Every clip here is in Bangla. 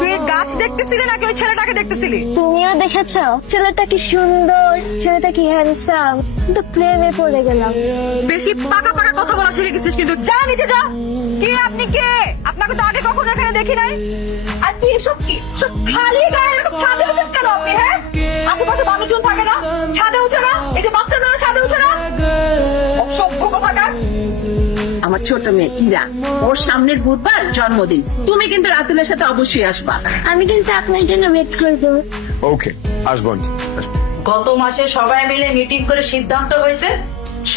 তুই গাছ দেখতেছিলি নাকি ওই ছেলেটাকে দেখতেছিলি? তুমিও দেখেছো ছেলেটা কি সুন্দর, ছেলেটা কি হ্যান্ডসাম, কিন্তু প্রেমে পড়ে গেলাম। বেশি পাকা পাকা কথা বলা শিখে গেছিস কিন্তু। যা নিচে যা। কে আপনি? কে আপনাকে তো আগে কখনো এখানে দেখি নাই। আর কি এসব? কি সব খালি গায়ে এরকম ছাদে উঠেন কেন আপনি? হ্যাঁ, আশেপাশে মানুষজন থাকে না? ছাদে উঠে না? এই যে বাচ্চা মেয়েরা ছাদে উঠে না? অসভ্য কথাকার। আমার ছোট মেয়ে ইরা, ওর সামনের বুধবার জন্মদিন। তুমি কিন্তু রাতুলের সাথে অবশ্যই আসবা। আমি কিন্তু আপনার জন্য ওয়েট করবো। ওকে, আসবো আন্টি। গত মাসে সবাই মিলে মিটিং করে সিদ্ধান্ত হয়েছে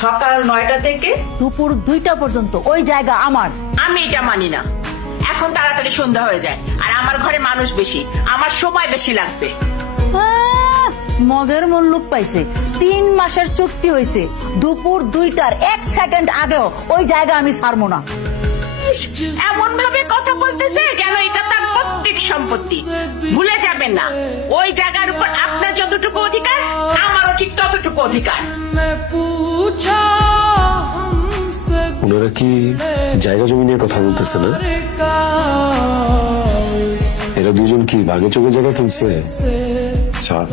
সকাল 9টা থেকে দুপুর 2টা পর্যন্ত ওই জায়গা আমার। আমি এটা মানি না। এখন তাড়াতাড়ি সন্ধ্যা হয়ে যায়, আর আমার ঘরে মানুষ বেশি, আমার সময় বেশি লাগবে। মদের মূল্য পাইছে। 3 মাসের চুক্তি হয়েছে, দুপুর 2টার 1 সেকেন্ড আগেও ওই জায়গা আমি ছাড়বো না। এমন ভাবে কথা বলতেছে যেন এটা তার পৈতৃক সম্পত্তি। ভুলে যাবেন না, ওই জায়গার উপর আপনার যতটুকু অধিকার, আমারও ঠিক ততটুকু অধিকার। ওনারা কি জায়গা জমি নিয়ে কথা বলতেছে না? এরা দুজন কি ভাগে চোখে জায়গা কিনছে? স্যার,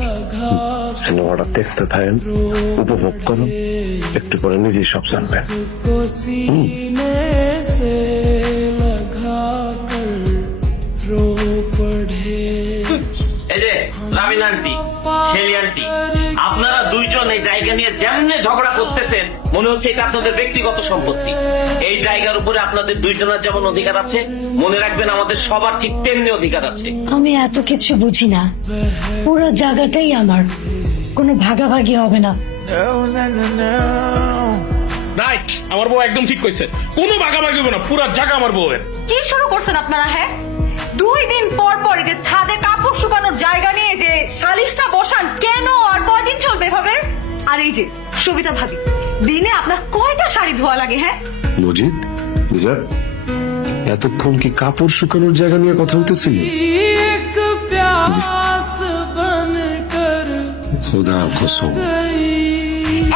সিনেমাটা দেখতে থাকেন, উপভোগ করুন, একটু পরে নিজেই সব জানবেন। এই যে লামিন আন্টি, শেলি আন্টি, আপনারা দুইজন এই জায়গা নিয়ে যেমনে ঝগড়া করতেছেন, মনে হচ্ছে এটা আপনাদের ব্যক্তিগত সম্পত্তি। এই জায়গার উপরে আপনাদের দুইজনের যেমন অধিকার আছে, মনে রাখবেন আমাদের সবার ঠিক তেমনি অধিকার আছে। আমি এত কিছু বুঝি না, পুরো জায়গাটাই আমার, কোনো ভাগাভাগি হবে না। রাইট, আমার বউ একদম ঠিক কইছে, কোনো ভাগাভাগি হবে না, পুরো জায়গা আমার বউয়ের। কি শুরু করছেন আপনারা? হ্যাঁ, 2 দিন পর পর যে ছাদে কাপড় শুকানোর জায়গা নিয়ে যে সালিশটা বসান কেন? আর কয়দিন চলবে এভাবে? আর এই যে সবিতা ভাবি, দিনে আপনার কয়টা শাড়ি ধোয়া লাগে? হ্যাঁ মজিদ, বুঝা, এতক্ষণ কি কাপড় শুকানোর জায়গা নিয়ে কথা হইতেছিল? খোদা কসম,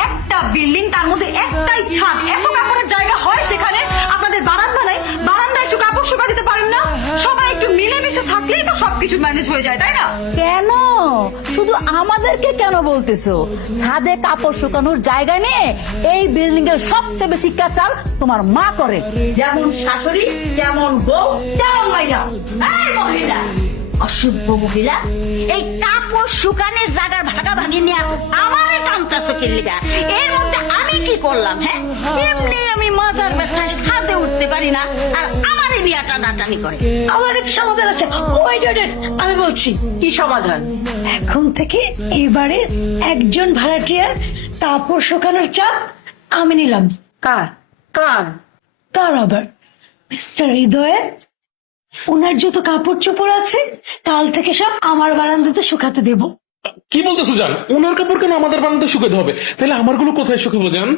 একটা বিল্ডিং, তার মধ্যে একটাই ছাদ, এত কাপড়ের জায়গা হয় সেখানে? আপনাদের বারান্দা নাই? বারান্দায় একটু কাপড় শুকা দিতে পারেন না? সবাই একটু মিলেমিশে থাকলেই তো সবকিছু ম্যানেজ হয়ে যায়, তাই না? কেন শুধু আমাদেরকে কেন বলতেছো? ছাদে কাপড় শুকানোর জায়গা নিয়ে এই বিল্ডিং এর সবচেয়ে বেশি কাচাল তোমার মা করে। যেমন শাশুড়ি, যেমন বউ, তেমন মাইয়া। এই মহিলা, অসভ্য মহিলা, এই কাপড় শুকানোর জায়গার ভাগাভাগি নিয়ে আমার কামটাছো কিল্লিগা? এর মধ্যে আমি কি করলাম? হ্যাঁ, এমনি আমি মজার ব্যথায় ছাদে উঠতে পারি না, আর আমার বিয়া টানাটানি করে। আমার একটা সমাধান আছে, আমি বলছি। কি সমাধান? এখন থেকে এবারে একজন ভাড়াটিয়ার কাপড় শুকানোর চাপ আমি নিলাম। কার কার? তার আবার মিস্টার হৃদয়ের। ওনার যত কাপড় চোপড় আছে কাল থেকে সব আমার বারান্দাতে শুকাতে দেব। কি বলতেছো জান? ওনার কাপড় কেন আমাদের বানাতে শুকাতে হবে? তাহলে আমারগুলো কোথায় শুকাবো জান?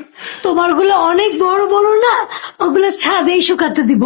তোমারগুলো অনেক বড় বড় না, ওগুলো ছাদেই শুকাতে দিব।